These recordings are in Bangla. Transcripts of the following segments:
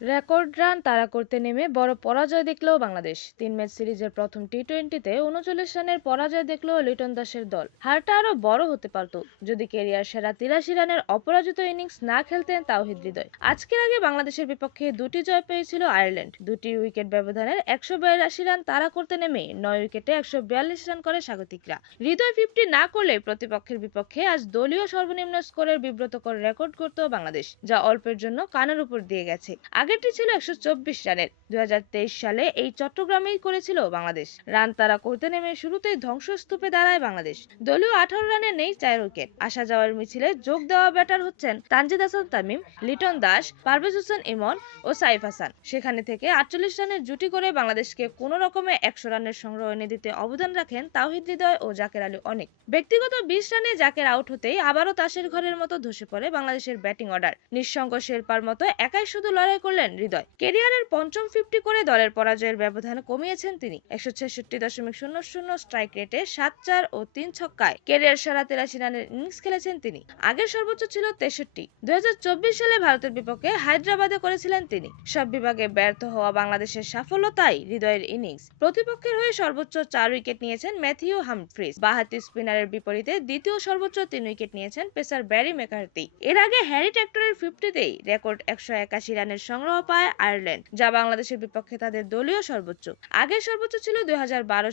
রেকর্ড রান তাড়া করতে নেমে বড় পরাজয় দেখল বাংলাদেশ। তিন ম্যাচ সিরিজের প্রথম টি টোয়েন্টিতে উনচল্লিশ রানের পরাজয় দেখল লিটন দাসের দল। হারটা আরও বড় হতে পারত। যদি কেরিয়ার সেরা তিরাশি রানের অপরাজিত ইনিংস না খেলতেন তাওহিদ হৃদয়। আজকের আগে বাংলাদেশের বিপক্ষে দুটি জয় পেয়েছিল আয়ারল্যান্ড। দুটি উইকেট ব্যবধানের একশো বিরাশি রান তাড়া করতে নেমে নয় উইকেটে একশো বিয়াল্লিশ রান করে স্বাগতিকরা। হৃদয় ফিফটি না করলে প্রতিপক্ষের বিপক্ষে আজ দলীয় সর্বনিম্ন স্কোরের বিব্রতকর রেকর্ড করত বাংলাদেশ, যা অল্পের জন্য কানের উপর দিয়ে গেছে। আগেরটি ছিল একশো চব্বিশ রানের। দুই হাজার তেইশ সালে এই চট্টগ্রামেই করেছিল বাংলাদেশ। রান তারা করতে নেমে শুরুতেই ধ্বংসস্তূপে দাঁড়ায় বাংলাদেশ। দলীয় আঠারো রানে নেই চার উইকেট। আসা যাওয়ার মিছিলে যোগ দেওয়া ব্যাটার হচ্ছেন তানজিদ হাসান তামিম, লিটন দাস, পারভেজ হোসেন ইমন ও সাইফ হাসান। সেখানে থেকে আটচল্লিশ রানের জুটি করে বাংলাদেশকে কোনো রকমে একশো রানের সংগ্রহ এনে দিতে অবদান রাখেন তাওহিদ হৃদয় ও জাকের আলী অনেক। ব্যক্তিগত বিশ রানে জাকের আউট হতেই আবারও তাসের ঘরের মতো ধসে পড়ে বাংলাদেশের ব্যাটিং অর্ডার। নিঃসঙ্গ শেরপার মতো একাই শুধু লড়াই করলেন হৃদয়। কেরিয়ারের পঞ্চম ফিফটি করে দলের পরাজয়ের ব্যবধান কমিয়েছেন তিনি। একশো ছেষট্টি দশমিক শূন্য শূন্য স্ট্রাইক রেটে সাত চার ও তিন ছক্কায়। কেরিয়ার সেরা তেরাশি রানের ইনিংস খেলেছেন তিনি। আগের সর্বোচ্চ ছিল তেষট্টি। দুই সালে ভারতের বিপক্ষে হায়দ্রাবাদে করেছিলেন তিনি। সব বিভাগে ব্যর্থ হওয়া বাংলাদেশের সাফল্য তাই হৃদয়ের ইনিংস প্রতিপক্ষের হয়ে সর্বোচ্চ চার উইকেট নিয়েছেন ম্যাথিউ হামফ্রিজ। বাহাতি স্পিনারের বিপরীতে দ্বিতীয় সর্বোচ্চ তিন উইকেট নিয়েছেন পেসার ব্যারি মেকার্তি এর আগে হ্যারি ট্যাক্টরের ফিফটিতেই রেকর্ড একশো একাশি রানের সংগ্রহ পায় আয়ারল্যান্ড, যা বাংলাদেশের বিপক্ষে তাদের দলীয় সর্বোচ্চ। আগের সর্বোচ্চ ছিল দুই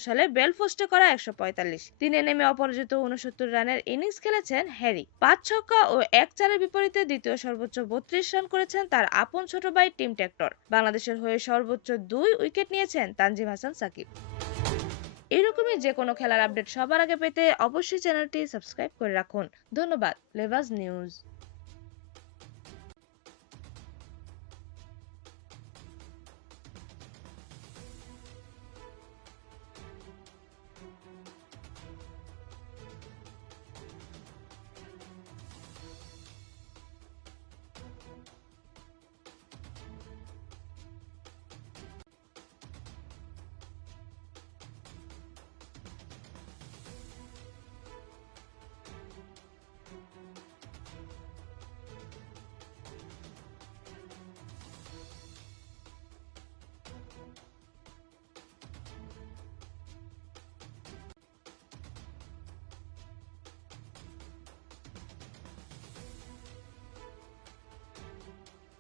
সালে বেলফোস্টে করা একশো তিনে নেমে অপরাজিত উনসত্তর রানের ইনিংস খেলেছেন হ্যারি। পাঁচ ছক্কা ও এক চারের বিপরীতে দ্বিতীয় সর্বোচ্চ বত্রিশ রান করেছেন তার আপন ছোট ভাই টিম ট্যাক্টর বাংলাদেশের হয়ে সর্বোচ্চ দুই উইকেট নিয়েছেন তানজিম হাসান, সাকিব। এরকমই যে কোনো খেলার আপডেট সবার আগে পেতে অবশ্যই চ্যানেলটি সাবস্ক্রাইব করে রাখুন। ধন্যবাদ, লেভাস নিউজ।